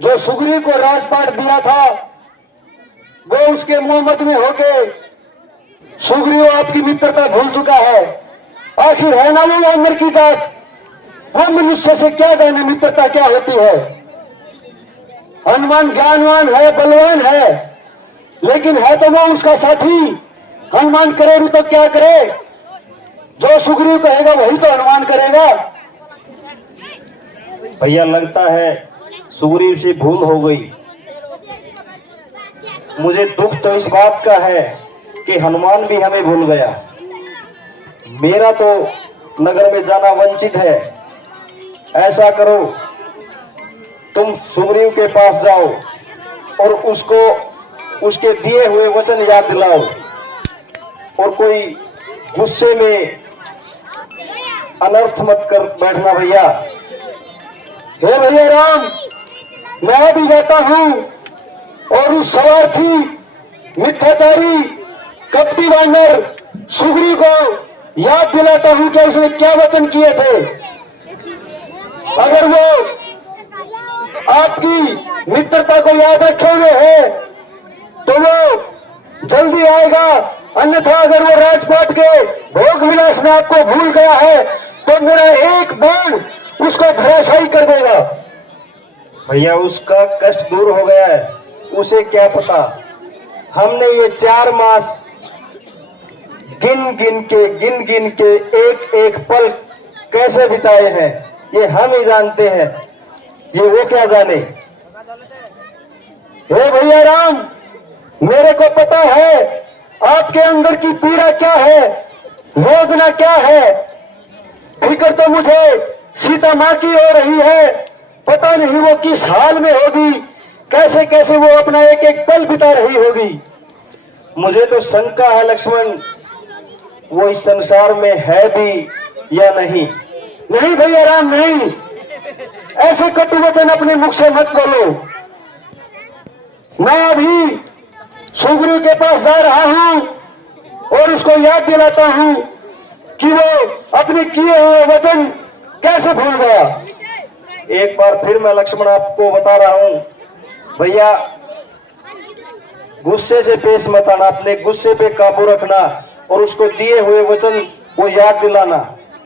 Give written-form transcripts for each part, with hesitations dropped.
जो सुग्रीव को राजपाट दिया था वो उसके मोहम्मद में होके सुग्रीव आपकी मित्रता भूल चुका है। आखिर है ना वो अंदर की जात, वो मनुष्य से क्या जाने मित्रता क्या होती है। हनुमान ज्ञानवान है, बलवान है, लेकिन है तो वो उसका साथी। हनुमान करे तो क्या करे, जो सुग्रीव कहेगा वही तो हनुमान करेगा। भैया लगता है सुग्रीव से भूल हो गई। मुझे दुख तो इस बात का है कि हनुमान भी हमें भूल गया। मेरा तो नगर में जाना वंचित है। ऐसा करो, तुम सुग्रीव के पास जाओ और उसको उसके दिए हुए वचन याद दिलाओ, और कोई गुस्से में अनर्थ मत कर बैठना भैया। हे भैया राम, मैं भी जाता हूं और उस स्वार्थी, मिथ्याचारी, कपटी वानर सुग्रीव को याद दिलाता हूं कि उसने क्या वचन किए थे। अगर वो आपकी मित्रता को याद रखे हुए है तो वो जल्दी आएगा, अन्यथा अगर वो राजपाट के भोग विलास में आपको भूल गया है तो मेरा एक बाण उसको धराशायी कर देगा। भैया उसका कष्ट दूर हो गया है, उसे क्या पता। हमने ये 4 मास गिन गिन के एक एक पल कैसे बिताए हैं, ये हम ही जानते हैं, ये वो क्या जाने। हे भैया राम, मेरे को पता है आपके अंदर की पीड़ा क्या है, वेदना क्या है। फिक्र तो मुझे सीता माँ की हो रही है, पता नहीं वो किस हाल में होगी, कैसे कैसे वो अपना एक एक पल बिता रही होगी। मुझे तो शंका है लक्ष्मण, वो इस संसार में है भी या नहीं। नहीं भैया राम नहीं, ऐसे कटु वचन अपने मुख से मत बोलो। मैं अभी सुग्रीव के पास जा रहा हूं और उसको याद दिलाता हूं कि वो अपने किए हुए वचन कैसे भूल गया। एक बार फिर मैं लक्ष्मण आपको बता रहा हूं भैया, गुस्से से पेश मत आना, अपने गुस्से पे काबू रखना और उसको दिए हुए वचन को याद दिलाना,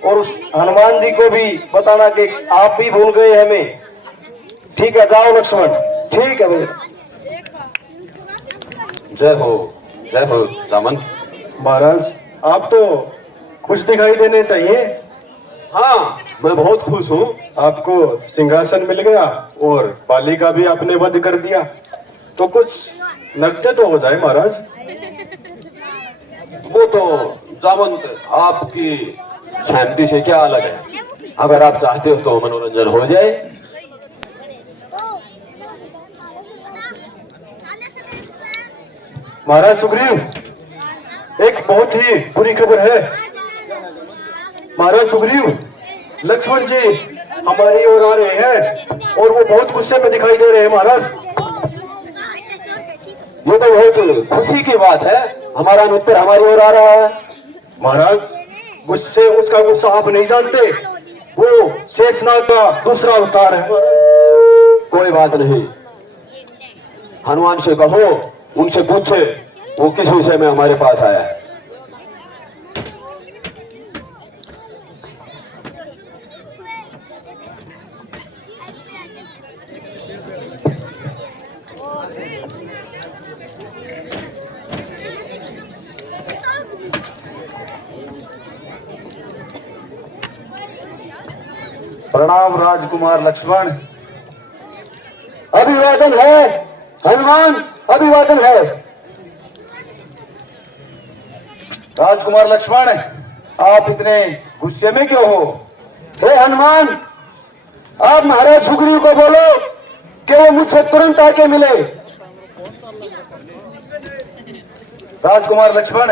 और उस हनुमान जी को भी बताना कि आप भी भूल गए हमें। ठीक है, जाओ लक्ष्मण। ठीक है भैया। जय हो रामन। महाराज, आप तो खुश दिखाई देने चाहिए। हाँ, मैं बहुत खुश हूँ। आपको सिंहासन मिल गया और बाली का भी आपने वध कर दिया, तो कुछ नृत्य तो हो जाए महाराज। वो तो जामंत आपकी शांति से क्या अलग है। अगर आप चाहते हो तो मनोरंजन हो जाए। महाराज सुग्रीव, एक बहुत ही बुरी खबर है। महाराज सुग्रीव, लक्ष्मण जी हमारी ओर आ रहे हैं और वो बहुत गुस्से में दिखाई दे रहे हैं महाराज। ये तो बहुत खुशी की बात है, हमारा मित्र हमारी ओर आ रहा है। महाराज, गुस्से उसका गुस्सा आप नहीं जानते, वो शेषनाग का दूसरा अवतार है। कोई बात नहीं, हनुमान से कहो, उनसे पूछे वो किस विषय में हमारे पास आया है। प्रणाम राजकुमार लक्ष्मण। अभिवादन है हनुमान, अभिवादन है। राजकुमार लक्ष्मण, आप इतने गुस्से में क्यों हो? हे हनुमान, आप महाराज सुग्रीव को बोलो कि वो मुझसे तुरंत आके मिले। राजकुमार लक्ष्मण,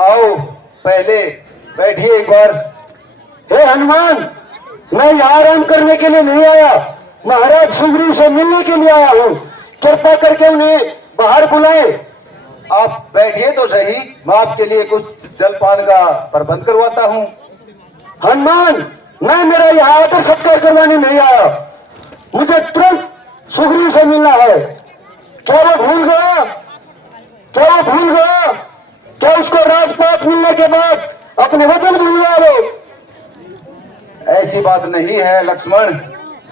आओ पहले बैठिए एक बार। हे हनुमान, मैं यहाँ आराम करने के लिए नहीं आया, महाराज सुग्रीव से मिलने के लिए आया हूँ। कृपा करके उन्हें बाहर बुलाए। आप बैठिए तो सही, मैं आपके लिए कुछ जलपान का प्रबंध करवाता हूँ। हनुमान, मैं मेरा यहाँ आदर सत्कार करवाने नहीं आया, मुझे तुरंत सुग्रीव से मिलना है। क्या वो भूल गया? क्या वो भूल गया? क्या उसको राजपाट मिलने के बाद अपने वचन भूल गया वो? ऐसी बात नहीं है लक्ष्मण,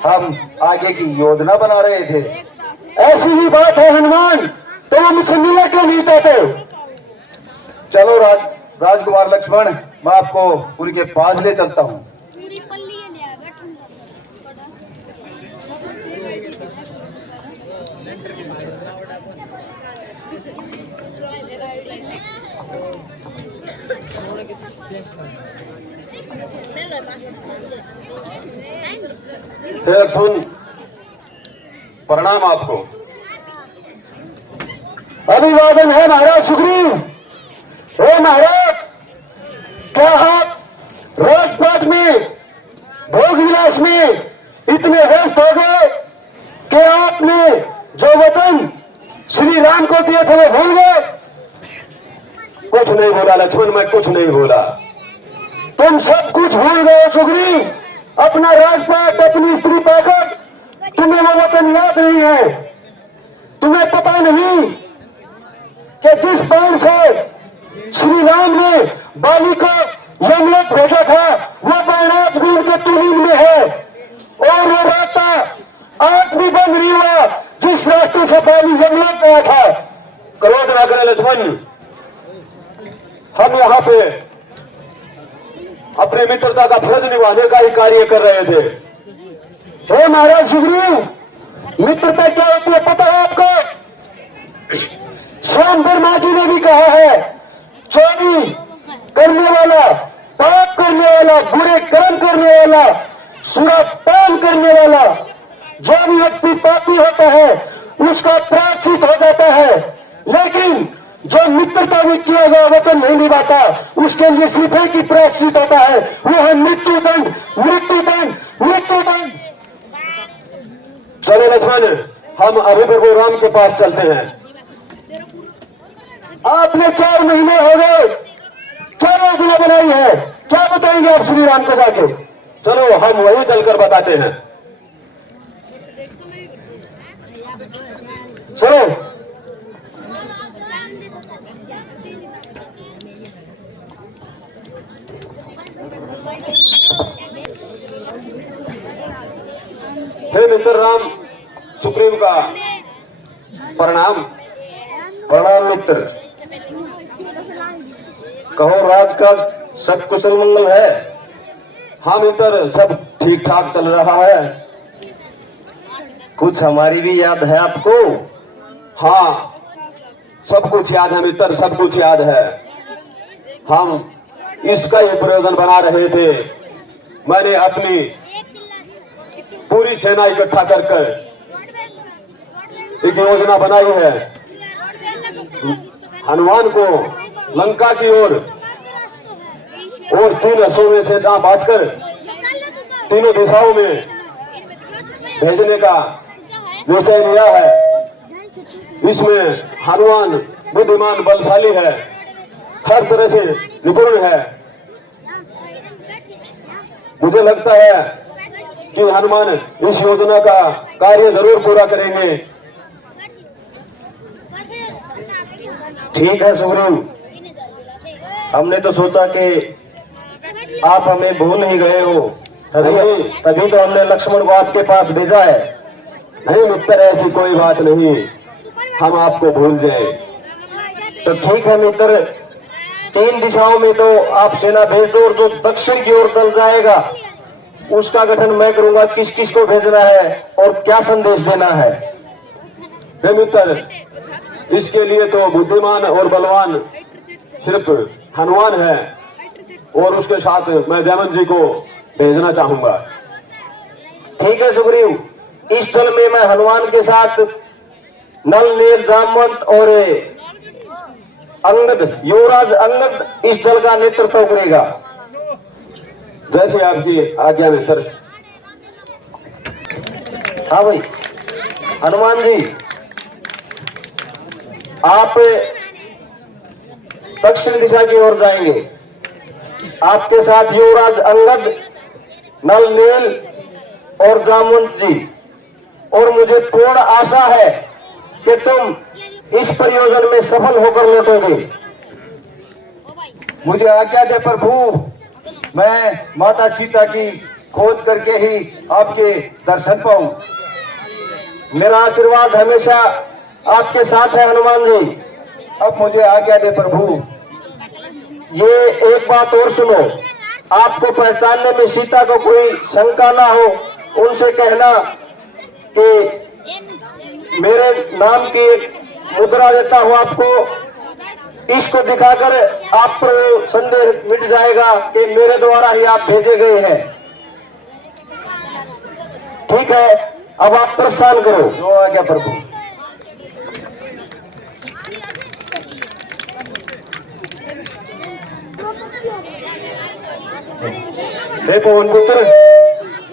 हम आगे की योजना बना रहे थे। ऐसी ही बात है हनुमान, तो वो मुझसे मिलना क्यों नहीं चाहते? चलो राजकुमार लक्ष्मण, मैं आपको उनके पास ले चलता हूँ। लक्ष्मण, प्रणाम आपको। अभिवादन है महाराज सुग्रीव। हे महाराज, क्या आप राजपाट में भोग विलास में इतने व्यस्त हो गए कि आपने जो वचन श्री राम को दिए थे वो भूल गए? कुछ नहीं बोला लक्ष्मण, मैं कुछ नहीं बोला। तुम सब कुछ भूल गए सुग्रीव। अपना राजपाट, अपनी स्त्री पाकर तुम्हें वो वचन याद नहीं है। तुम्हें पता नहीं कि जिस बाण से श्री राम ने बाली को यमलोक भेजा था, वो बाण आज भी उनके तुलीन में है। और वो रास्ता आज भी बंद नहीं हुआ जिस रास्ते से बाली यमलोक गया था। क्रोध ना करें लक्ष्मण, हम यहाँ पे अपनी मित्रता का फर्ज निभाने का ही कार्य कर रहे थे। हे महाराज सुग्रीव, मित्रता क्या होती है पता है आपको? स्वयं ब्रह्मा जी ने भी कहा है, चोरी करने वाला, पाप करने वाला, बुरे कर्म करने वाला, सुरापान करने वाला, जो भी व्यक्ति पापी होता है उसका प्रायश्चित हो जाता है। लेकिन जो मित्रता में किया गया वचन नहीं निभाता, उसके लिए सिर्फ एक ही प्रायश्चित होता है, वो है मृत्युदंड, मृत्युदंड, मृत्युदंड। चलो लक्ष्मण, हम अभी प्रभु राम के पास चलते हैं। आपने 4 महीने हो गए, क्या योजना बनाई है? क्या बताएंगे आप श्री राम को जाके? चलो हम वहीं चलकर बताते हैं। चलो। हे मित्र राम, सुग्रीव का प्रणाम। प्रणाम मित्र। कहो राजकाज सब कुशल मंगल है? हाँ मित्र, सब ठीक ठाक चल रहा है। कुछ हमारी भी याद है आपको? हाँ, सब कुछ याद है मित्र, सब कुछ याद है। हम इसका ही प्रयोजन बना रहे थे। मैंने अपनी पूरी सेना इकट्ठा कर एक योजना बनाई है। हनुमान को लंका की ओर और 3 हिस्सों में से बांटकर तीनों दिशाओं में भेजने का निश्चय लिया है। इसमें हनुमान बुद्धिमान, बलशाली है, हर तरह से निपुण है। मुझे लगता है कि हनुमान इस योजना का कार्य जरूर पूरा करेंगे। ठीक है सुग्रीव, हमने तो सोचा कि आप हमें भूल ही गए हो, तभी तो हमने लक्ष्मण को आपके पास भेजा है। नहीं मित्र, ऐसी कोई बात नहीं, हम आपको भूल जाए। तो ठीक है मित्र, 3 दिशाओं में तो आप सेना भेज दो, और जो दक्षिण की ओर दल जाएगा उसका गठन मैं करूंगा। किस किस को भेजना है और क्या संदेश देना है? हे मित्र, इसके लिए तो बुद्धिमान और बलवान सिर्फ हनुमान है, और उसके साथ मैं जयमन जी को भेजना चाहूंगा। ठीक है सुग्रीव, इस दल में मैं हनुमान के साथ नल, नील, जामवंत और अंगद, युवराज अंगद इस दल का नेतृत्व करेगा। जैसे आपकी आज्ञा मित्र। हाँ भाई हनुमान जी, आप दक्षिण दिशा की ओर जाएंगे। आपके साथ युवराज अंगद, नल, नील और जामवंत जी और मुझे पूर्ण आशा है कि तुम इस प्रयोजन में सफल होकर लौटोगे। मुझे आज्ञा दे प्रभु, मैं माता सीता की खोज करके ही आपके दर्शन पाऊं। मेरा आशीर्वाद हमेशा आपके साथ है हनुमान जी। अब मुझे आज्ञा दे प्रभु। ये एक बात और सुनो, आपको पहचानने में सीता को कोई शंका ना हो, उनसे कहना कि मेरे नाम की एक मुद्रा देता हूं आपको, इसको दिखाकर आप पर संदेह मिट जाएगा कि मेरे द्वारा ही आप भेजे गए हैं। ठीक है, अब आप प्रस्थान करो। जो आज्ञा प्रभु। हे पवन पुत्र,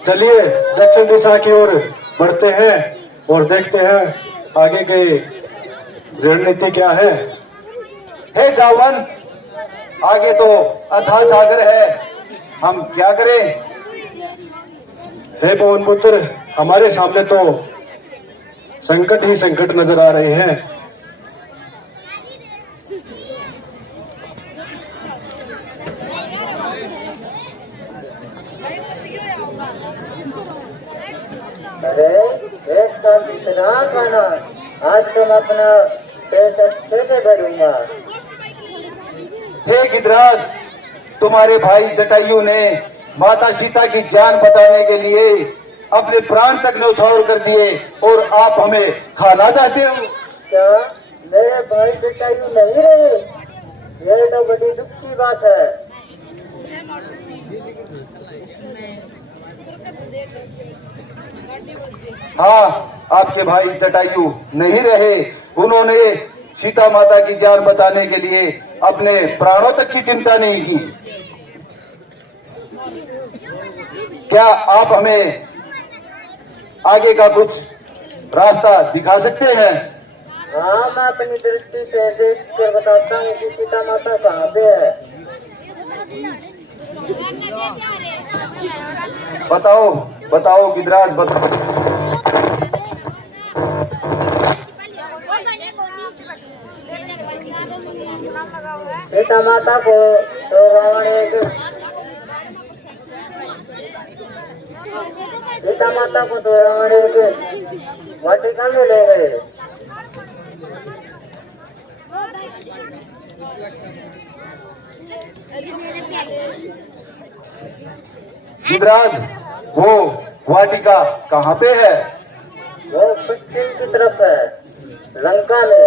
चलिए दक्षिण दिशा की ओर बढ़ते हैं और देखते हैं आगे की रणनीति क्या है। हे जावन, आगे तो अथाह सागर है, हम क्या करें? हे पवन पुत्र, हमारे सामने तो संकट ही संकट नजर आ रहे हैं। अरे एक साथ इतना खाना, आज तुम अपना पेट अच्छे से भरूंगा। हे गिदराज, तुम्हारे भाई जटायु ने माता सीता की जान बचाने के लिए अपने प्राण तक न्यौछावर कर दिए और आप हमें खाना चाहते हो? क्या मेरे भाई जटायु नहीं रहे? यह तो बड़ी दुख की बात है। हाँ, आपके भाई जटायु नहीं रहे। उन्होंने सीता माता की जान बचाने के लिए अपने प्राणों तक की चिंता नहीं की। क्या आप हमें आगे का कुछ रास्ता दिखा सकते हैं? हाँ, मैं अपनी दृष्टि से देख कर बताता हूँ कि सीता माता कहाँ पे है। बताओ बताओ गिदराज, बताओ। सीता माता को तो रावण एक वाटिका में ले गए। गिदराज, वो वाटिका कहाँ पे है? वो पश्चिम की तरफ है, लंका में।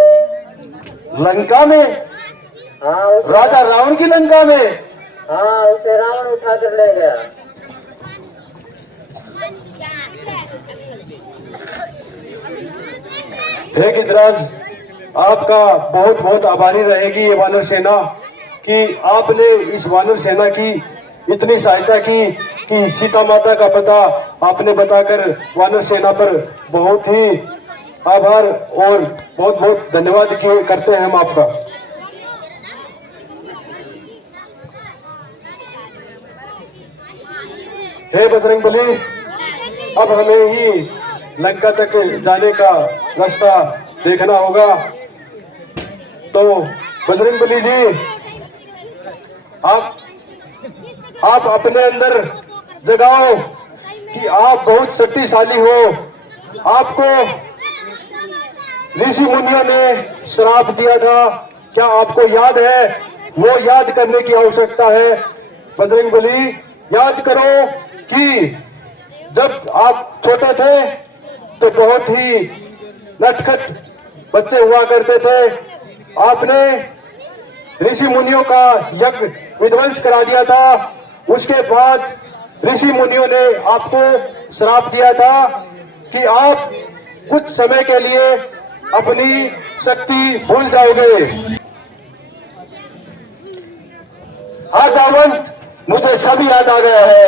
लंका में? हाँ राजा रावण की लंका में? हाँ, उसे रावण उठा कर ले गया। हे गिदराज, आपका बहुत बहुत आभारी रहेगी ये वानर सेना कि आपने इस वानर सेना की इतनी सहायता की कि सीता माता का पता आपने बताकर वानर सेना पर बहुत ही आभार और बहुत बहुत धन्यवाद करते हैं हम आपका। हे बजरंगबली, अब हमें ही लंका तक जाने का रास्ता देखना होगा। तो बजरंगबली जी, आप अपने अंदर जगाओ कि आप बहुत शक्तिशाली हो। आपको ऋषि मुनियों ने श्राप दिया था, क्या आपको याद है? वो याद करने की आवश्यकता है। बजरंगबली, याद करो कि जब आप छोटे थे तो बहुत ही नटखट बच्चे हुआ करते थे। आपने ऋषि मुनियों का यज्ञ विध्वंस करा दिया था। उसके बाद ऋषि मुनियों ने आपको श्राप दिया था कि आप कुछ समय के लिए अपनी शक्ति भूल जाओगे। हाँ जावंत, मुझे सब याद आ गया है,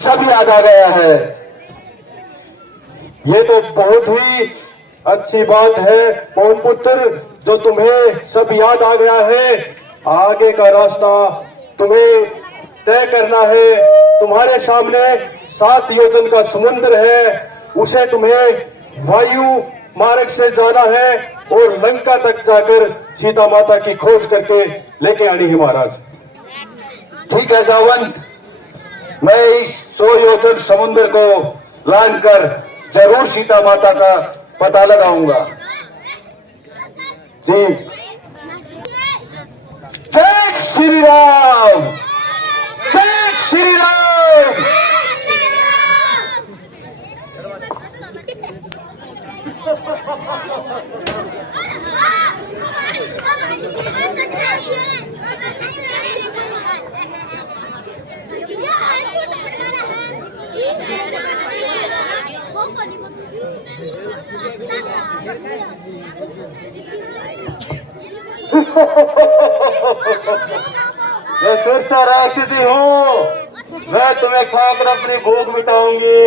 सब याद आ गया है। ये तो बहुत ही अच्छी बात है पवन पुत्र, जो तुम्हें सब याद आ गया है। आगे का रास्ता तुम्हें तय करना है। तुम्हारे सामने 7 योजन का समुद्र है, उसे तुम्हें वायु मार्ग से जाना है और लंका तक जाकर सीता माता की खोज करके लेके आनी है महाराज। ठीक है जावंत, मैं इस 100 योजन समुद्र को लांघ कर जरूर सीता माता का पता लगाऊंगा। जी जय श्री राम, जय श्री राम। मैं फिर से राक्षसी हूँ, मैं तुम्हें खाकर अपनी भूख मिटाऊंगी।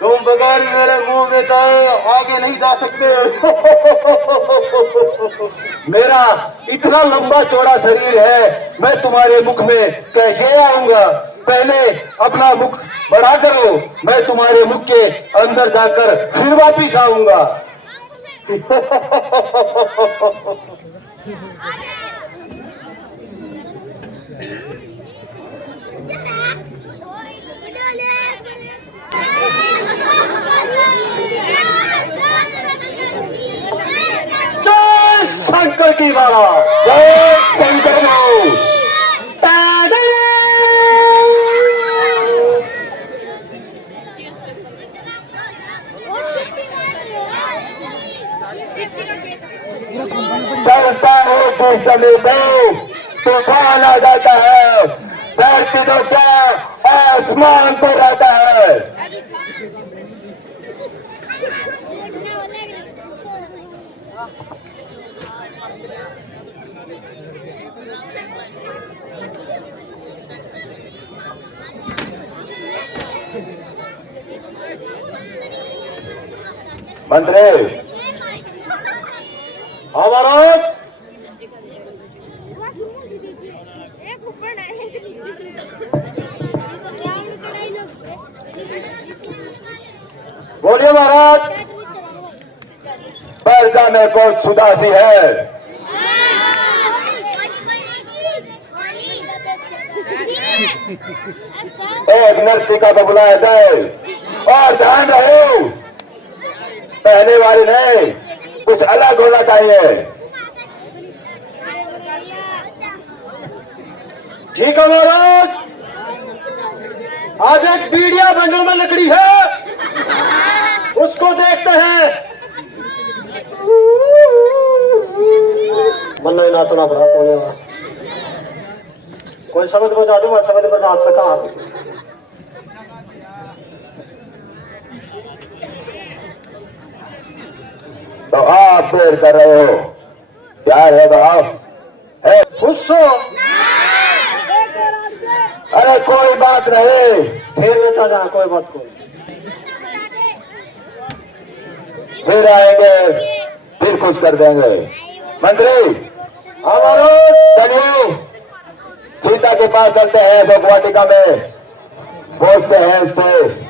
तुम बगैर मेरे मुंह में गए आगे नहीं जा सकते। मेरा इतना लंबा चौड़ा शरीर है, मैं तुम्हारे मुख में कैसे आऊंगा? पहले अपना मुख बड़ा करो, मैं तुम्हारे मुख के अंदर जाकर फिर वापिस आऊंगा। जय शंकर की माला, जय शंकर माऊ। चलता हूँ जिस समय पे तूफान आ जाता है, धरती तो क्या आसमान पे रहता है। मंत्री महाराज, एक ऊपर है एक नीचे। बोलिए महाराज, पर्चा में कौन सुदासी है? एक नर्तिका को बुलाया जाए और ध्यान रहे, पहले वाली नहीं, कुछ अलग होना चाहिए। ठीक है महाराज, आज एक बीड़िया बंडल में लकड़ी है, उसको देखते हैं। मन नहीं नाचना पड़ा तो कोई शब्द बजा दो, मैं शब्द पर नाच सका। तो आप देर कर रहे हो, क्या है भाव है? खुश हो? अरे कोई बात नहीं, फिर नचा जा, कोई बात कोई। फिर आएंगे, फिर कुछ कर देंगे। मंत्री हमारा चलिए सीता के पास चलते हैं, अशोक वाटिका में पहुंचते हैं उससे।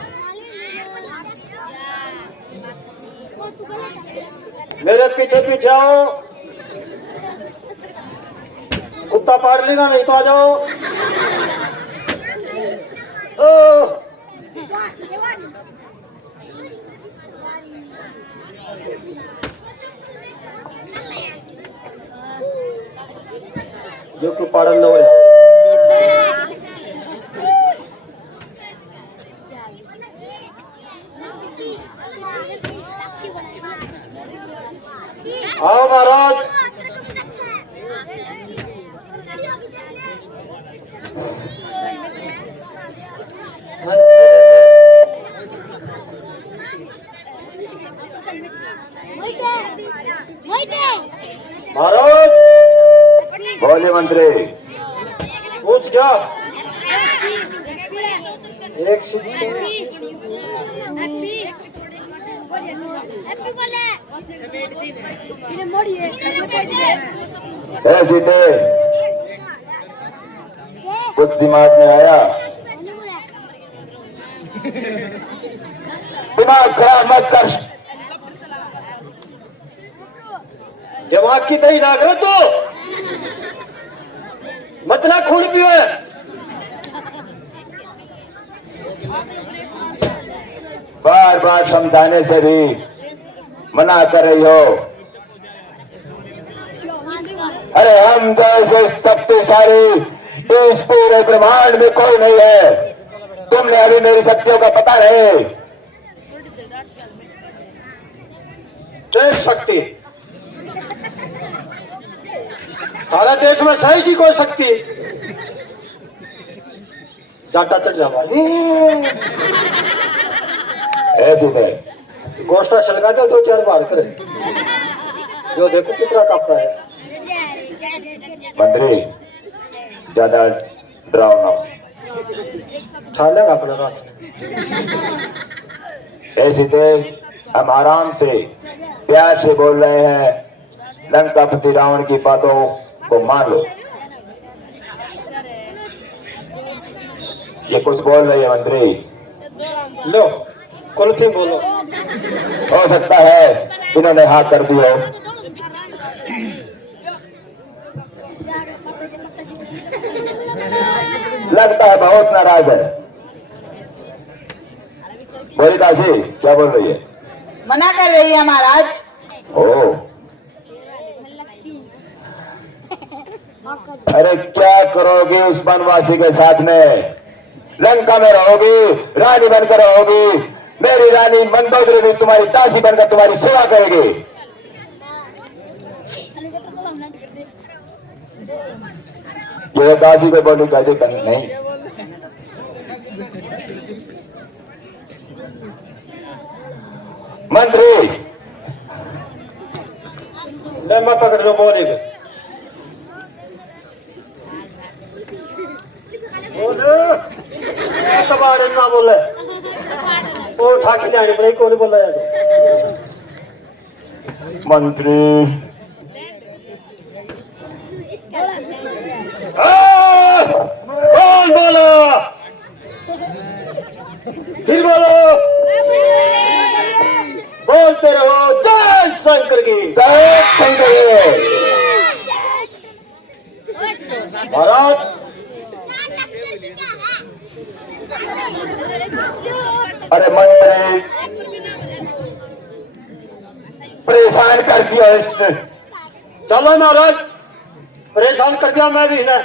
मेरे पीछे पीछे आओ, कुत्ता पाड़ लेगा नहीं तो आ जाओ। जो तू पाड़न लो आओ महाराज। महाराज बोले मंत्री, पूछ क्या? एक सिक्के सीटे कुछ दिमाग में आया? दिमाग खराब मत कर। दिमाग की दही नाग रहे तो मत ना खून पियो। बार बार समझाने से भी मना कर रही हो। अरे हम जैसे शक्तिशाली इस पूरे ब्रह्मांड में कोई नहीं है। तुमने अभी मेरी शक्तियों का पता नहीं। जय शक्ति सारा देश में सही सी कोई शक्ति जाटा चढ़ जावा ऐसी है गोष्ठा छलका दो 2-4 बार करे जो देखो कितना कापता है। मंत्री ज्यादा डराओ ना। ठालेगा अपने राज ऐसी थे हम आराम से प्यार से बोल रहे हैं। लंकापति रावण की बातों को मान लो। ये कुछ बोल रही है मंत्री। लो कुल्फी बोलो। हो सकता है इन्होंने हाँ कर दी हो। लगता है बहुत नाराज है। बोली दासी क्या बोल रही है? मना कर रही है महाराज। ओ अरे क्या करोगी उस वनवासी के साथ में? लंका में रहोगी, रानी बनकर रहोगी। मेरी रानी मंदोदरी भी तुम्हारी दासी बनकर तुम्हारी सेवा करेगी। ये दासी को बोली कहते करनी नहीं। मंत्री ले मैं पकड़ लो बोली बोले ना बोले वो उठा के जाने पड़ेगी। कौन बोला यार मंत्री बोल बोलो फिर बोलो बोलते रहो। जय शंकर की जय शंकर। महाराज अरे मंत्री परेशान कर दिया इसने। चलो महाराज परेशान कर दिया मैं भी ना।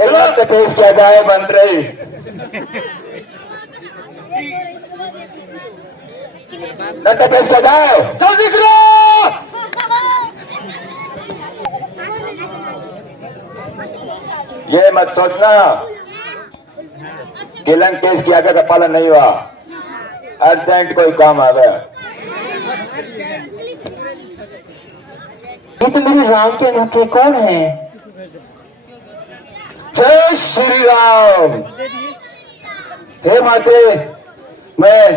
एक वक्त पेश किया जाए मंत्री। नट पेश किया जाए। जल्दी करो। ये मत सोचना कि लंकेश की आज्ञा का पालन नहीं हुआ। अर्जेंट कोई काम आ गया। ये तो मेरे राम के अनूठे कौन है? जय श्री राम। हे माते मैं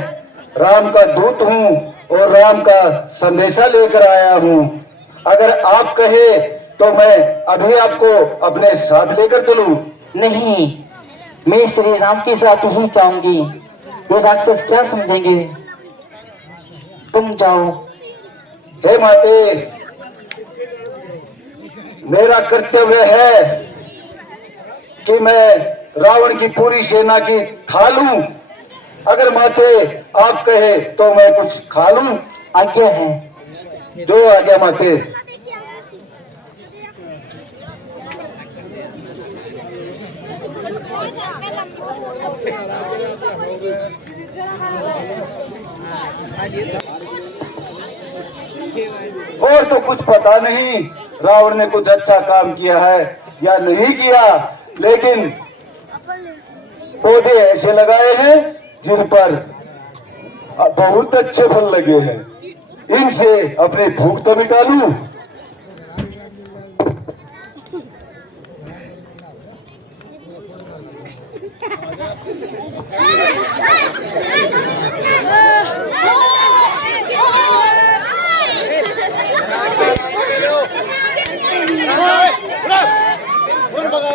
राम का दूत हूँ और राम का संदेशा लेकर आया हूँ। अगर आप कहे तो मैं अभी आपको अपने साथ लेकर चलूं। नहीं, मैं श्री राम के साथ ही जाऊंगी। वो राक्षस क्या समझेंगे? तुम जाओ। हे माते मेरा कर्तव्य है कि मैं रावण की पूरी सेना की खा लूं। अगर माते आप कहे तो मैं कुछ खा लूं। आज्ञा है। जो आज्ञा माते। और तो कुछ पता नहीं रावण ने कुछ अच्छा काम किया है या नहीं किया, लेकिन पौधे ऐसे लगाए हैं जिन पर बहुत अच्छे फल लगे हैं। इनसे अपनी भूख तो मिटा लूं। बगा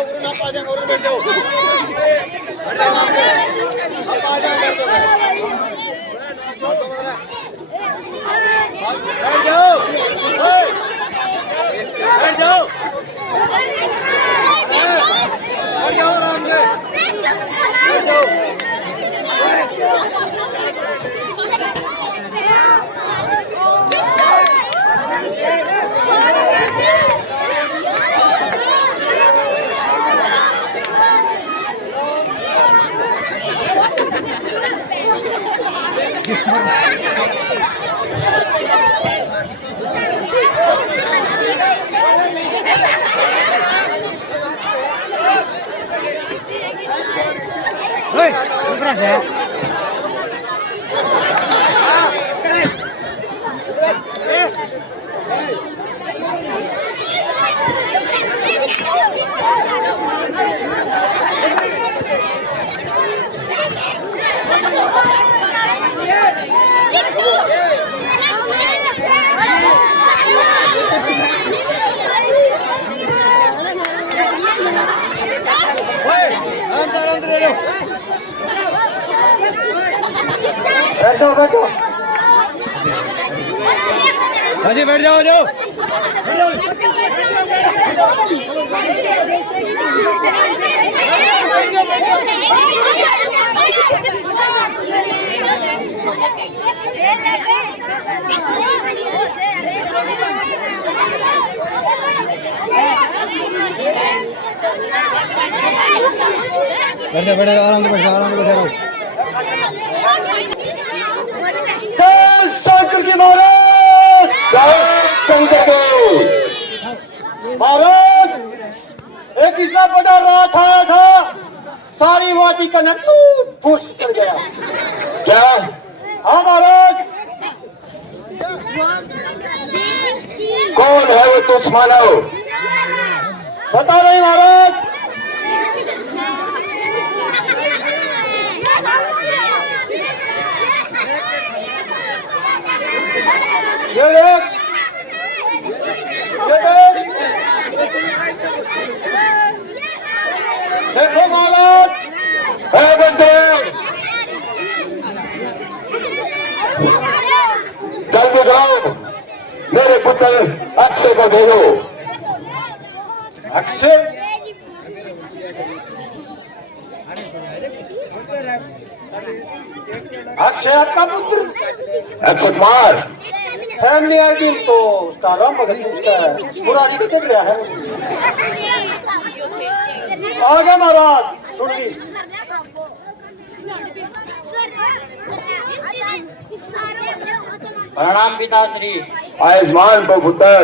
बैठो बैठो। अजी बैठ जाओ जाओ। बैठो बैठो आराम से बैठो आराम से बैठो। जय शंकर की महाराज, जय शंकर की महाराज, एक इतना बड़ा रात आया था, सारी वादी का नट फूस कर गया। क्या? हाँ महाराज। कौन है वो तुझ मानव? बता रहे महाराज। ये देख, ये देख, देखो महाराज। है बंदे, जल्दी जाओ, मेरे पुत्र अक्षय को भेजो। अक्षय, अक्षय आपका पुत्र? अक्षय कुमार, फैमिली आईडी तो उसका राम भगत उसका है, मुरारी को चल रहा है। आगे महाराज, सुनिए। प्रणाम पिताश्री। आयुष्मान को पुत्र।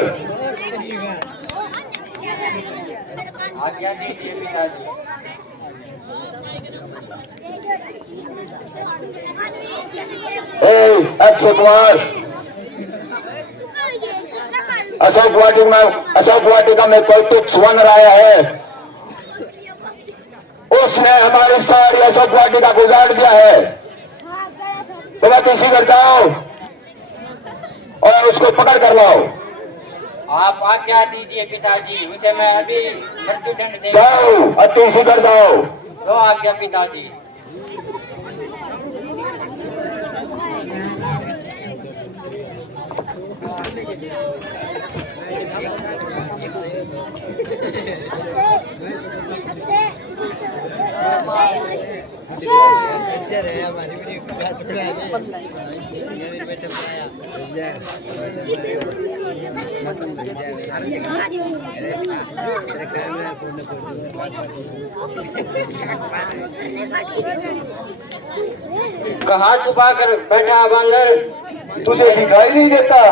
आज्ञा दीजिए पिताजी। अक्षय कुमार, अशोक वाटिका में कौतुक सुवर्ण आया है। उसने हमारी सारी अशोक वाटिका को उजाड़ दिया है। तो मैं किसी घर जाओ और उसको पकड़ कर लाओ। आप आज्ञा दीजिए पिताजी, उसे मैं अभी मृत्युदंड दे। जाओ, अति इसी घर जाओ। दो आज्ञा पिताजी। कहाँ छुपा कर बैठा बंदर? तुझे दिखाई नहीं देता,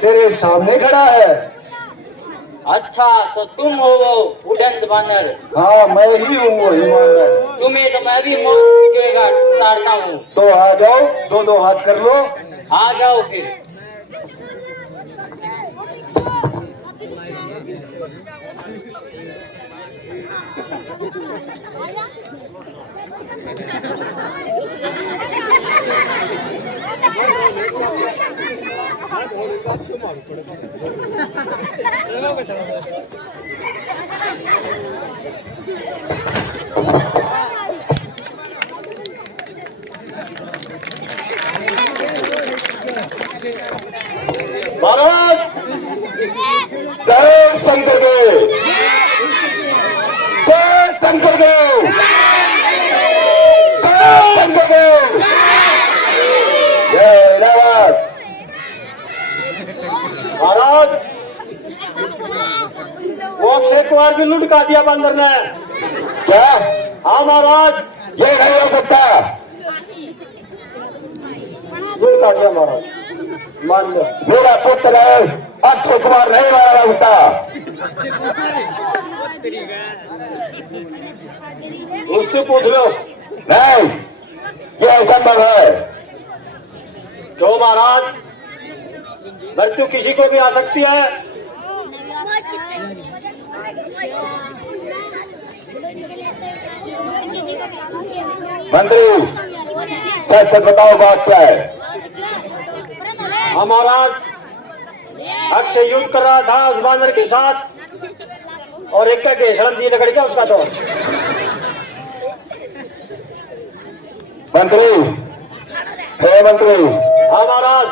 तेरे सामने खड़ा है। अच्छा, तो तुम हो वो उड़ंत बानर? हाँ, मैं ही हूँ वो ईमानदार। तुम्हें तो मैं भी मौत उतारता हूँ। तो आ जाओ, दो दो हाथ कर लो। आ जाओ फिर। महाराज जय शंकर देव, जय शंकर देव, जय शंकर देव, जय राज। महाराज वो अक्षय कुमार भी लुढ़का दिया बंदर ने। क्या? हाँ महाराज, ये नहीं हो सकता। लुढ़का दिया महाराज, मान लो। मेरा पुत्र है अक्षय कुमार नहीं मारा सकता। मुझसे पूछ लो। नहीं, ये असंभव है। तो महाराज मृत्यु किसी को भी आ सकती है। मंत्री सच सच बताओ बात क्या है? हाँ महाराज, अक्षय युद्ध कर रहा था उस बांदर के साथ और एक का घेसड़न जी लकड़ी का उसका तो। मंत्री, हे मंत्री। हाँ महाराज,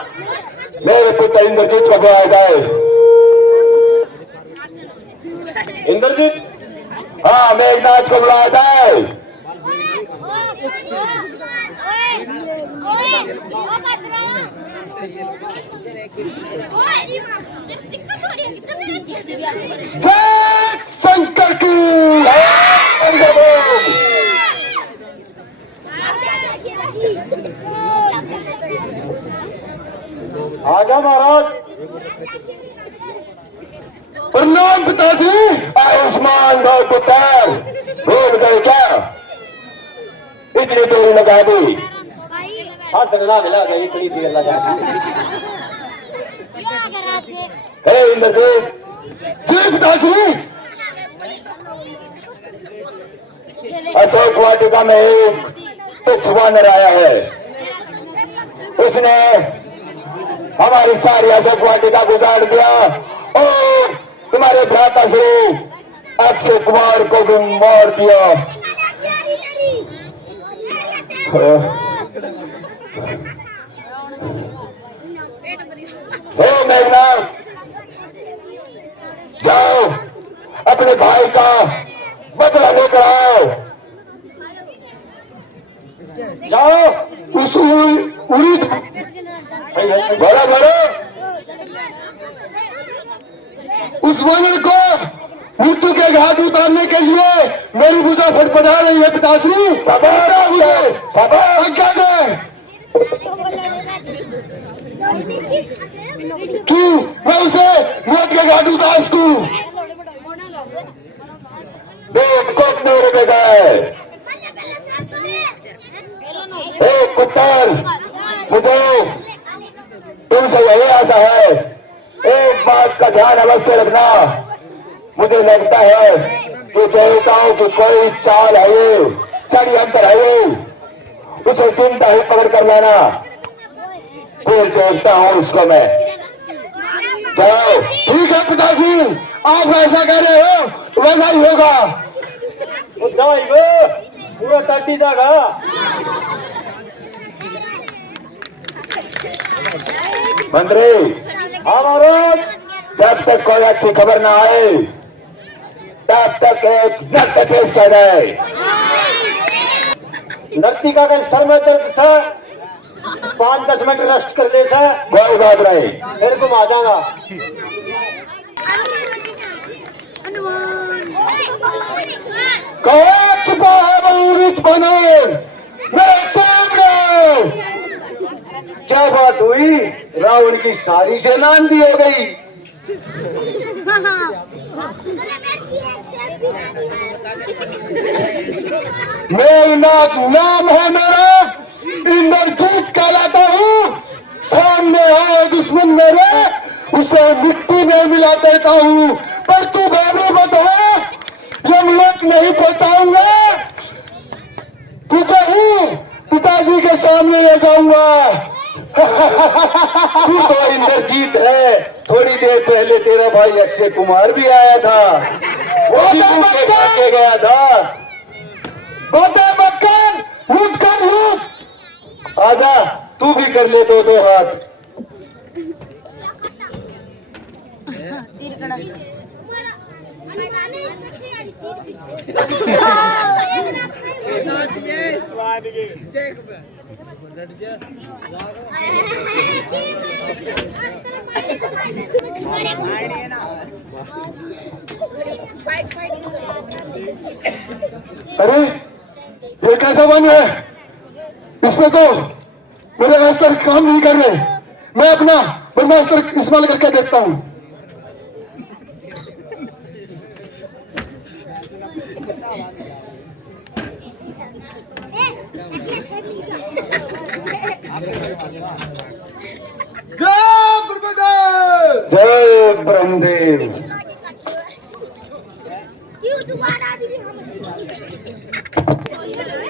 मेरे पुत्र इंद्रजीत को बुलाया जाए। इंद्रजीत? हाँ, मेघनाथ को बुलाया जाए। जय शंकर की जय। आजा महाराज। प्रणाम पिताश्री। आयुष्मान भव पुत्र, भूल गए क्या? इतनी देरी लगा दी। हाँ दंडा मिला गई, इतनी देर लगा दी। इंद्रजीत जी। पिताश्री, अशोक वाटिका में एक तुच्छ वानर आया है। उसने हमारी सारी अशोक वाटिका गुजार दिया और तुम्हारे भ्राता श्री अक्षय कुमार को भी मार दिया। हे मेघनाथ, जाओ अपने भाई का बदला लेकर आओ। जाओ उस उड़ीद बड़ा बड़ा उस वानर को मृत्यु के घाट उतारने के लिए मेरी भुजा फटफटा रही है पिताश्री। आज्ञा दे कि मैं उसे मौत के घाट उतार सकूं। बेवकूफ मेरे पे गए। एक पुत्र, मुझे तुमसे यही आशा है, एक बात का ध्यान अवश्य रखना। मुझे लगता है कि देवताओं की कोई चाल है, ये षड्यंत्र है, ये उसे चिंता ही पकड़ कर लाना। फिर देखता हूँ उसको मैं। जाओ। ठीक है पिताजी, आप ऐसा कह रहे हो वैसा ही होगा। पूरा तट्टी जागा। मंत्री, हमारा जब तक कोई अच्छी खबर ना आए तब तक एक नृत्य पेश किया जाए। नर्तिका का सर में दर्द से 5-10 मिनट रेस्ट कर दे सर। कोई बात नहीं, फिर तुम आ जाएगा। कौन छुपा है बहुरीत बने मेरे सामने? क्या बात हुई? रावण की सारी सेना अंधी हो गई। मेघनाथ नाम है मेरा, इंद्रजीत कहलाता हूँ। सामने आए दुश्मन मेरे, उसे मिट्टी में मिला देता हूँ। पर तू घबरा मत हो, यमलोक नहीं पहुंचाऊंगा तुझे ही पिताजी के सामने ले जाऊंगा। तू तो इंद्रजीत है। थोड़ी देर पहले तेरा भाई अक्षय कुमार भी आया था, वो के गया था। लूट कर लूट। आजा, तू भी कर ले दो हाथ। अरे ये कैसा बन है? इसमें तो मेरे अस्त्र काम नहीं कर रहे। मैं अपना ब्रह्मास्त्र इस्तेमाल करके देखता हूँ। जय ब्रह्मदेव।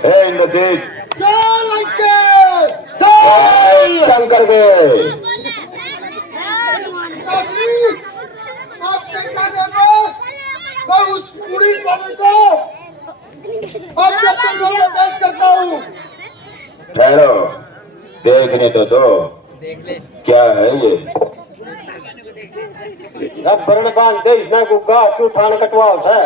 हे इंद्रजीत, जय शंकर देव। आपके कहने पर मैं उस पूरी बात को आपके चरणों में पेश करता हूँ। ठहरो, देखने तो दो क्या है ये। बरण बांधते इसमें गुग्गा क्यों थान कटवाओ है।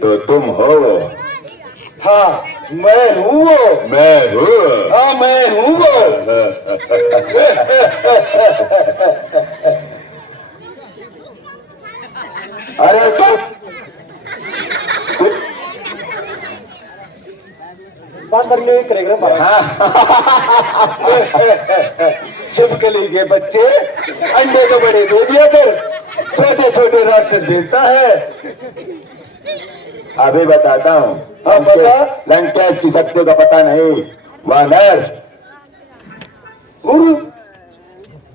तो तुम हो? हाँ मैं हूँ वो। मैं हूँ। हाँ मैं हूँ वो। अरे तो बंदर में करेगा। छिपकली के बच्चे अंडे तो बड़े दे दिया कर, छोटे छोटे राक्षस भेजता है। अभी बताता हूँ। हाँ, बता। लंकेश की शक्ति का पता नहीं। वानर,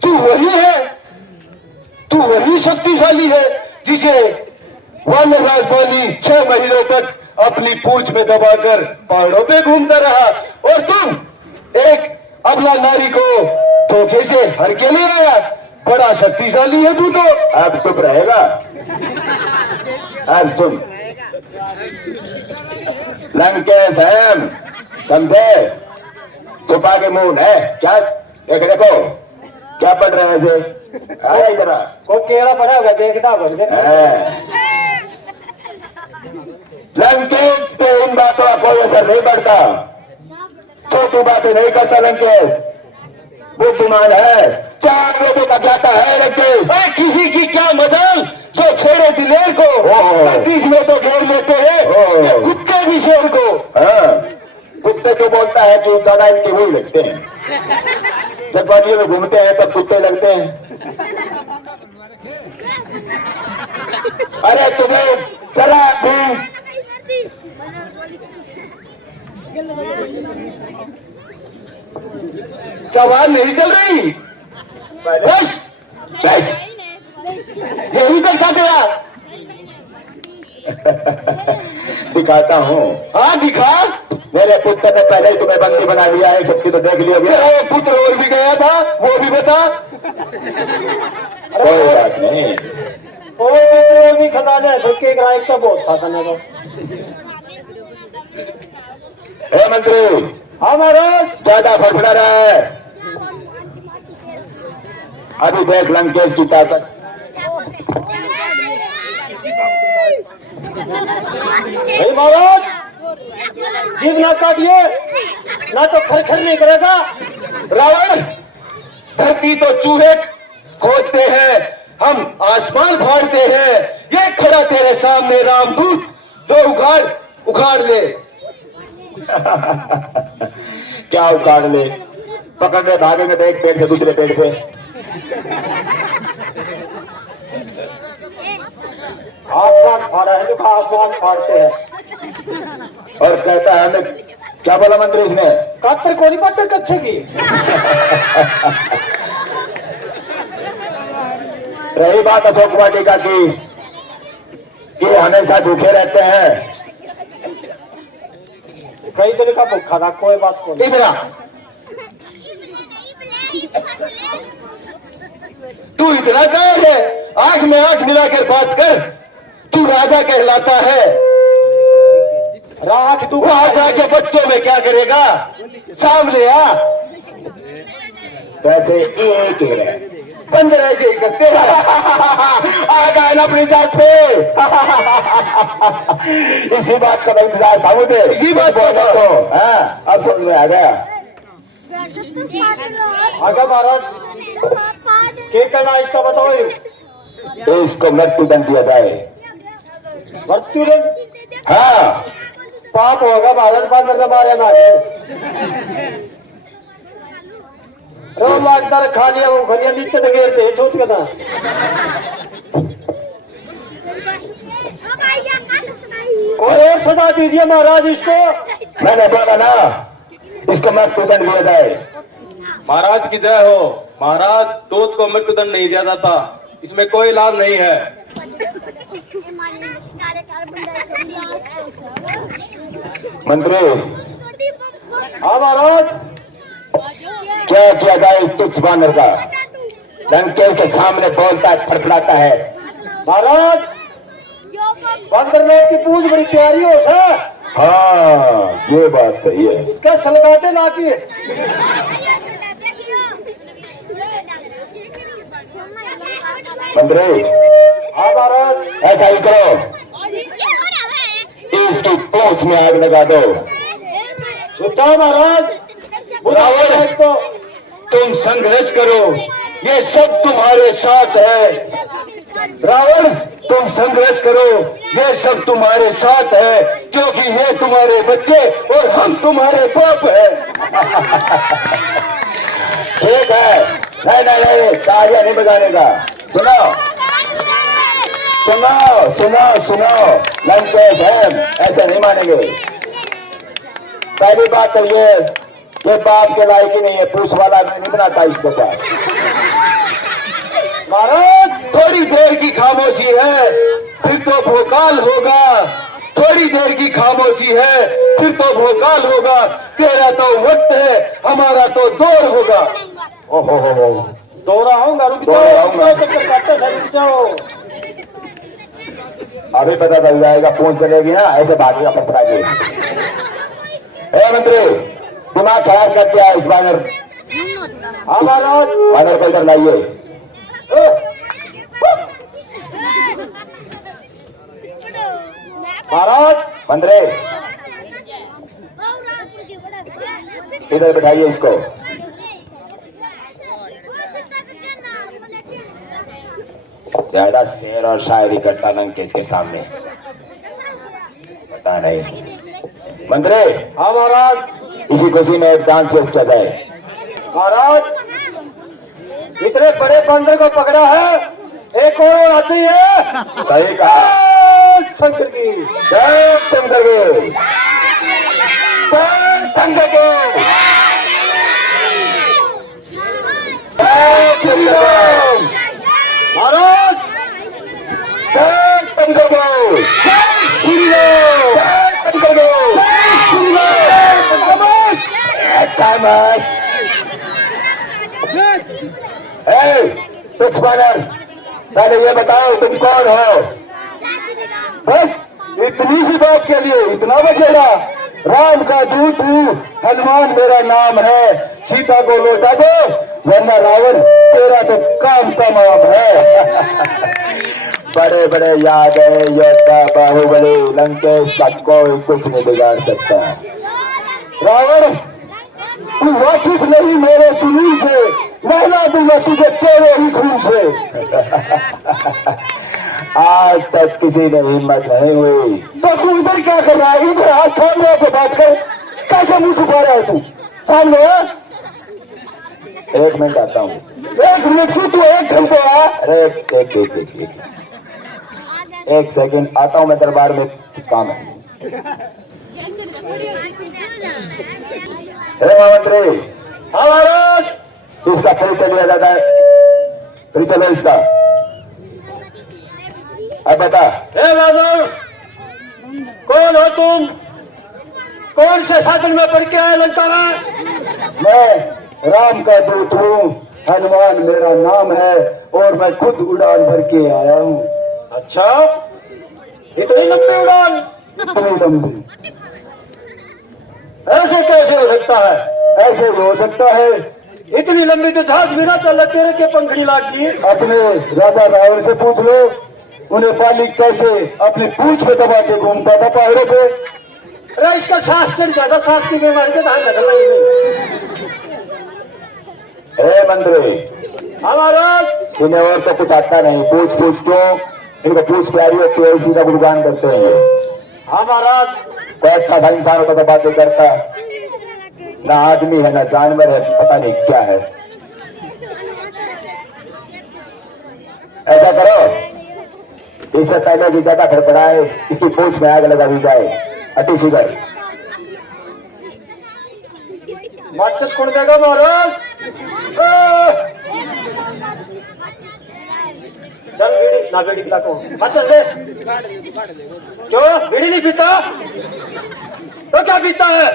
तू वही है, तू वही शक्तिशाली है जिसे वानरराज बलि 6 महीनों तक अपनी पूंछ में दबाकर पहाड़ों पे घूमता रहा, और तुम एक अबला नारी को धोखे से हर के ले आया। बड़ा शक्तिशाली है तू तो। अब चुप रहेगा? अब सुन, लंकेश है, समझे? छुपा के मुंह है क्या? देखो क्या पढ़ रहे हैं ऐसे? अरे इधर आ। को केड़ा पड़ा हुआ देखता हो। लंकेश पे इन बातों का कोई असर नहीं पड़ता। छोटी बातें नहीं करता लंकेश, बुद्धिमान है, 4 बजे तक जाता है लंकेश। किसी की क्या मदद जो छेड़े दिलेर को 35 में तो घेर लेते हैं। ये कुत्ते भी शेर को। हाँ, कुत्ते तो बोलता है कि दादा इनके वही लगते हैं। जब वादियों में घूमते हैं तब कुत्ते लगते हैं। अरे तुम्हें जरा भी जवान नहीं चल रही। बस बस यही तक था तेरा। दिखाता हूँ। हाँ दिखा। मेरे पुत्र ने पहले ही तुम्हें बंदी बना लिया है, शक्ति तो देख लिया। तेरा एक पुत्र और भी गया था, वो भी बता। कोई बात नहीं। ओ भी खदान है धक्के ग्राहक तो बहुत था करने को। हे मंत्री, हमारा ज्यादा फड़फड़ा रहा है। अभी देख लंकेश की ताकत। भाई महाराज जीव ना काटिए, ना तो खरखर नहीं करेगा। रावण, धरती तो चूहे खोदते हैं, हम आसमान फाड़ते हैं। ये खड़ा तेरे सामने रामदूत, दो उखाड़ ले। क्या उखाड़ ले? पकड़ने भागेंगे तो एक पेड़ से दूसरे पेड़ पे। आसमान फाड़ा है जो आसमान फाड़ते हैं। और कहता है हमें, क्या बोला मंत्री इसने? कातर को नहीं पड़ते कच्चे की। रही बात अशोक वाटिका की कि हमेशा भूखे रहते हैं। कई दिन का भूखा था, कोई बात को नहीं। इधर आ। तू इतना कहाँ है? आंख में आंख मिलाकर बात कर। तू राजा कहलाता है। राख तू वहां जाके बच्चों में क्या करेगा? सामने आ। वैसे एक ही है, 15 से ही करते हैं। आ गए ना अपनी जात पे। इसी बात का इंतजार था मुझे, इसी बात बोला तो। हाँ, अब समझ में आ गया। आगे महाराज क्या करना है इसका बताओ। इसको मृत्युदंड दिया जाए। मृत्युदंड? हाँ, पाप होगा महाराज, बाद में मारे ना रो लाखदार खा लिया, वो खलिया नीचे तो गिरते छोट के था। और एक सजा दीजिए महाराज इसको। मैंने बोला ना, इसको मृत्युदंड दिया जाए। महाराज की जय हो। महाराज, दूत को मृत्युदंड नहीं दिया जाता, इसमें कोई लाभ नहीं है। मंत्री, हाँ महाराज। क्या किया जाए इस तुच्छ बानर का? लंकेश के सामने बोलता है, फड़फड़ाता है। महाराज, बंदर लोग की पूछ बड़ी प्यारी हो सर। हाँ, ये बात सही है। इसका सलगाते लाके। मंत्री, हाँ महाराज। ऐसा ही करो, इसकी पूंछ में आग लगा दो। सोचा महाराज, रावण, तो तुम संघर्ष करो, ये सब तुम्हारे साथ है। रावण, तुम संघर्ष करो, ये सब तुम्हारे साथ है, क्योंकि ये तुम्हारे बच्चे और हम तुम्हारे बाप है। ठीक है, नहीं, तालियां नहीं बजाने का। सुनो सुनो सुनो सुनो, लंकेश है, ऐसे नहीं मानेंगे। पहली बात तो ये बाप के लायक ही नहीं है, पूछ वाला नहीं बनाता इसके साथ। महाराज, थोड़ी देर की खामोशी है, फिर तो भोकाल होगा। थोड़ी देर की खामोशी है, फिर तो भोकाल होगा। तेरा तो वक्त है, हमारा तो दौर होगा। ओहो हो, दौरा आऊंगा, रुक जाओ, चक्कर काटते सर, रुक जाओ। अभी पता चल जाएगा, पूंछ चलेगी ना, ऐसे भागेगा पकड़ा के। मंत्री, दिमाग खराब कर दिया इस बानर। हाँ महाराज। बानर को इधर लाइए। महाराज, मंत्री, इधर बैठाइए इसको। ज्यादा शेर और शायरी करता लंकेश के सामने, पता नहीं। मंत्री, हाँ महाराज। इसी खुशी में एक डांस वेस्ट किया जाए। महाराज, इतने बड़े बंदर को पकड़ा है, एक और होना चाहिए। सही कहा। शंकर की जय शंकर की, जय शंकर की, जय शंकर। महाराज, जय शंकर की, जय श्री राम, जय शंकर की, जय श्री राम। तुझ बानर, पहले ये बताओ तुम कौन हो? बस इतनी सी बात के लिए इतना बचेगा। राम का दूत हूँ, हनुमान मेरा नाम है। सीता को लौटा दो, वरना रावण तेरा तो काम तमाम है। बड़े बड़े याद है योद्धा बाहुबली, लंकेश का कोई कुछ नहीं बिगाड़ सकता। रावण, तू वाकिफ नहीं मेरे जुनून से, नहला दूंगा तुझे तेरे ही खून से। आज तक किसी ने हिम्मत नहीं हुई। तो तू इधर क्या कर रहा है? इधर हाथ सामने आके बात कर। कैसे मुंह छुपा रहा है तू? सामने आ। 1 मिनट आता हूँ। 1 मिनट की तू 1 घंटे आ। अरे एक सेकंड, आता हूँ मैं, दरबार में कुछ काम है। महामंत्री, हाँ महाराज। इसका परिचय लिया जाता है, परिचय लो इसका। अब बता। बहादुर, कौन हो तुम? कौन से साधन में पड़ के आए लंका में? मैं राम का दूत हूँ, हनुमान मेरा नाम है, और मैं खुद उड़ान भर के आया हूँ। अच्छा, इतनी लंबी उड़ान? इतनी लंबी ऐसे कैसे हो सकता है? ऐसे हो सकता है इतनी लंबी तो जहाज भी ना चल तेरे के पंखड़ी लाग की। अपने राजा रावण से पूछ लो, उन्हें बाली कैसे अपनी पूंछ पे दबा के घूमता था पहाड़ों पे। अरे इसका सांस चढ़ जाता, सांस की बीमारी के धान निकल ए मंत्री, हमारा इन्हें और तो कुछ आता नहीं, पूछ पूछ क्यों इनको पूछ प्यारी होती है, इसी का गुणगान करते हैं ये। हमारा कोई अच्छा सा इंसान होता तो बातें करता, ना आदमी है ना जानवर है, पता नहीं क्या है। ऐसा करो, इससे पहले की ज्यादा फड़फड़ाए इसकी पूंछ में आग लगा दी जाए। अति शीघ्र माचिस कौन देगा महाराज? चल बीड़ी ना, बीड़ी पिला को माचिस दे। क्यों बीड़ी नहीं पीता तो क्या पीता है?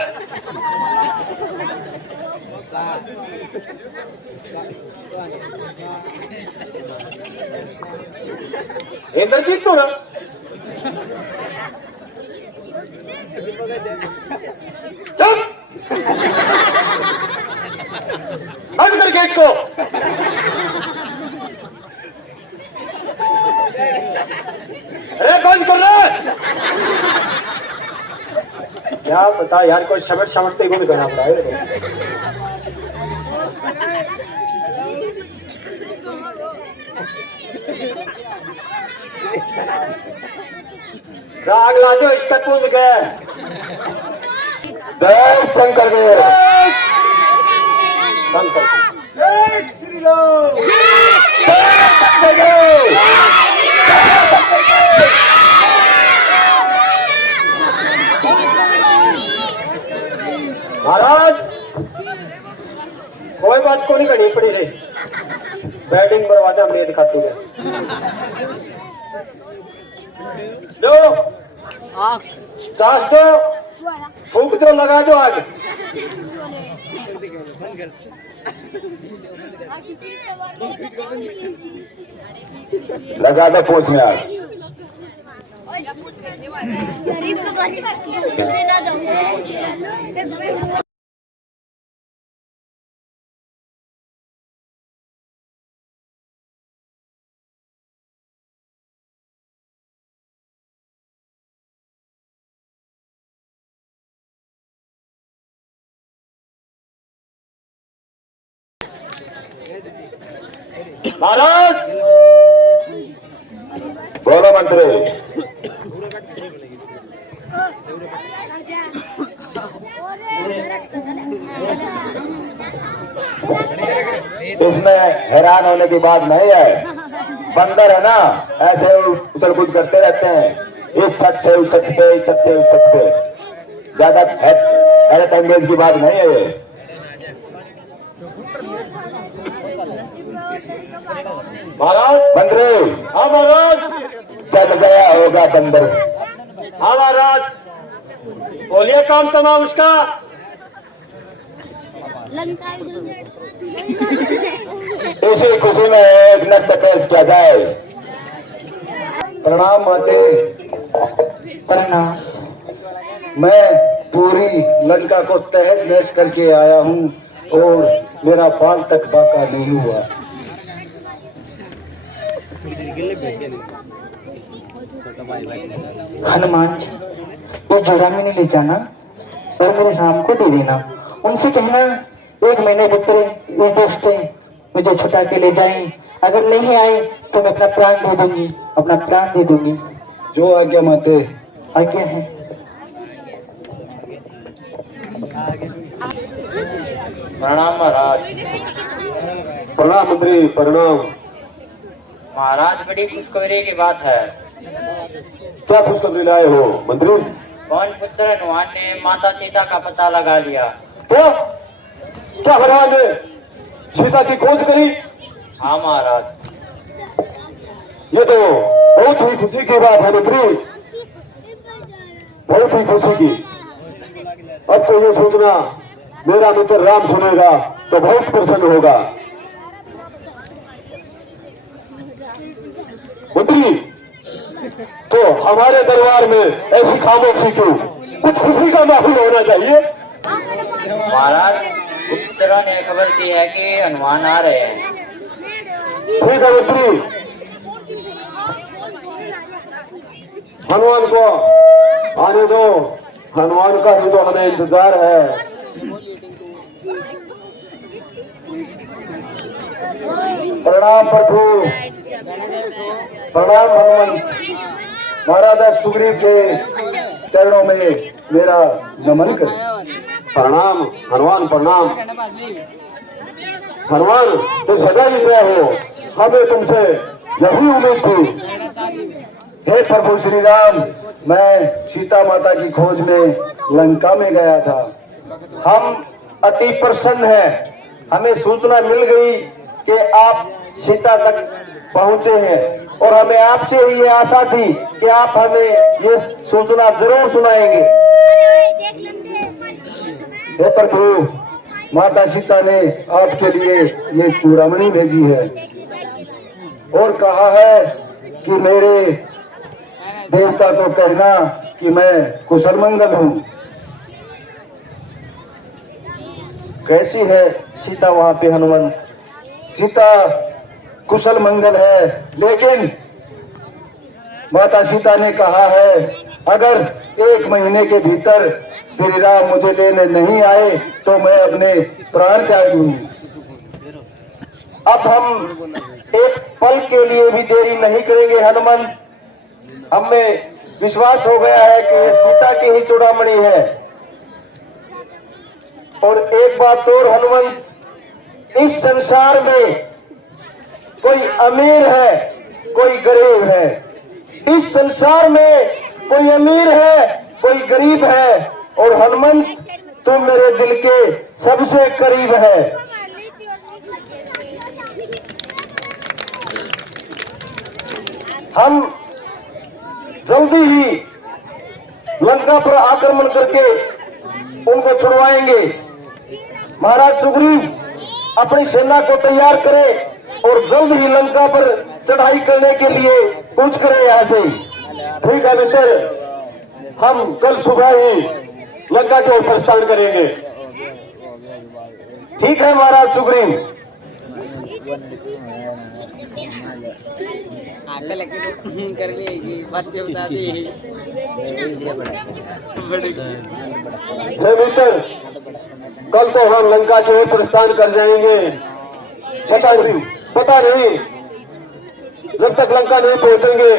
इंद्रजीत तो ना चुप, बंद कर गेट को। अरे बंद कर ले। क्या पता यार, कोई समझ समझते ही करना पड़ा है। राग ला दो, इसका पूछ गया। जय शंकर देव। शंकर श्री राम। जय शंकर देव। महाराज कोई बात को नहीं करनी पड़ी से, बैटिंग बर्बाद हमने दिखाती है। दो चास दो, फूक दो, लगा दो आग। लगा दो पूंछ में आग। गरीब को गाली देना दो। महाराज बोलो मंत्री। इसमें हैरान होने की बात नहीं है, बंदर है ना, ऐसे उछल कूद करते रहते हैं, इस छत से उस छत पे, इस छत से उस छत पे। ज्यादा हैरत अंगेज की बात नहीं है ये। महाराज मंत्री, हाँ महाराज। चल गया होगा बंदर। हाँ महाराज बोलिए, काम तमाम उसका। इसी खुशी में एक नृत्य पेश किया जाए। प्रणाम माते। प्रणाम। मैं पूरी लंका को तहस नहस करके आया हूँ और मेरा बाल तक बाका नहीं हुआ। हनुमान जी, ये जोड़ा में नहीं ले जाना और मेरे राम को दे देना। उनसे कहना 1 महीने भीतर ये दोस्तें मुझे छुटा के ले जाएं। अगर नहीं आए तो मैं अपना प्राण दे दूंगी, अपना प्राण दे दूंगी। जो आज्ञा माते। आज्ञा है। प्रणाम महाराज। प्रणाम मंत्री, प्रणाम। महाराज बड़ी खुशखबरी की बात है। क्या खुशखबरी लाए हो मंत्री? पवन पुत्र हनुमान ने माता सीता का पता लगा लिया। क्या क्या हनुमान ने सीता की खोज करी? हाँ महाराज। ये तो बहुत ही खुशी की बात है मंत्री, बहुत ही खुशी की। अब तो ये सोचना मेरा मित्र राम सुनेगा तो बहुत प्रसन्न होगा। मंत्री, तो हमारे दरबार में ऐसी खामोशी क्यों? कुछ खुशी का माहौल होना चाहिए। महाराज गुप्तरों ने खबर दी है कि हनुमान आ रहे हैं। ठीक है मित्री, हनुमान को आने दो, हनुमान का ही तो हमें इंतजार है। प्रणाम प्रभु, प्रणाम हनुमंत। महाराजा सुग्रीव के चरणों में मेरा नमन कर। प्रणाम हनुमान, प्रणाम। हनुमान तुम सदा विजय हो, हमें तुमसे यही उम्मीद थी। हे प्रभु श्री राम, मैं सीता माता की खोज में लंका में गया था। हम अति प्रसन्न हैं, हमें सूचना मिल गई कि आप सीता तक पहुंचे हैं और हमें आपसे ही ये आशा थी कि आप हमें ये सूचना जरूर सुनाएंगे। हे प्रभु, माता सीता ने आपके लिए ये चूड़ामणि भेजी है और कहा है कि मेरे देवता को कहना कि मैं कुशल मंगल हूँ। कैसी है सीता वहां पे हनुमंत? सीता कुशल मंगल है, लेकिन माता सीता ने कहा है अगर 1 महीने के भीतर श्री राम मुझे लेने नहीं आए तो मैं अपने प्राण त्याग दूंगी। अब हम एक पल के लिए भी देरी नहीं करेंगे हनुमंत। हमें विश्वास हो गया है कि ये सीता की ही चूड़ामणि है। और एक बात और हनुमंत, इस संसार में कोई अमीर है, कोई गरीब है। इस संसार में कोई अमीर है, कोई गरीब है, और हनुमंत तुम मेरे दिल के सबसे करीब है। हम जल्दी ही लंका पर आक्रमण करके उनको छुड़वाएंगे। महाराज सुग्रीव अपनी सेना को तैयार करें और जल्द ही लंका पर चढ़ाई करने के लिए कूच करें यहाँ से। ठीक है मित्र, हम कल सुबह ही लंका की ओर प्रस्थान करेंगे। ठीक है महाराज सुग्रीव। कर लेगी बातें बता दी। हे मित्र, कल तो हम लंका की ओर प्रस्थान कर जाएंगे। पता नहीं जब तक लंका नहीं पहुंचेंगे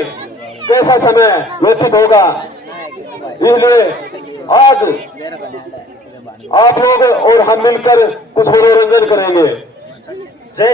कैसा समय व्यतीत होगा, इसलिए आज आप लोग और हम मिलकर कुछ मनोरंजन करेंगे। जय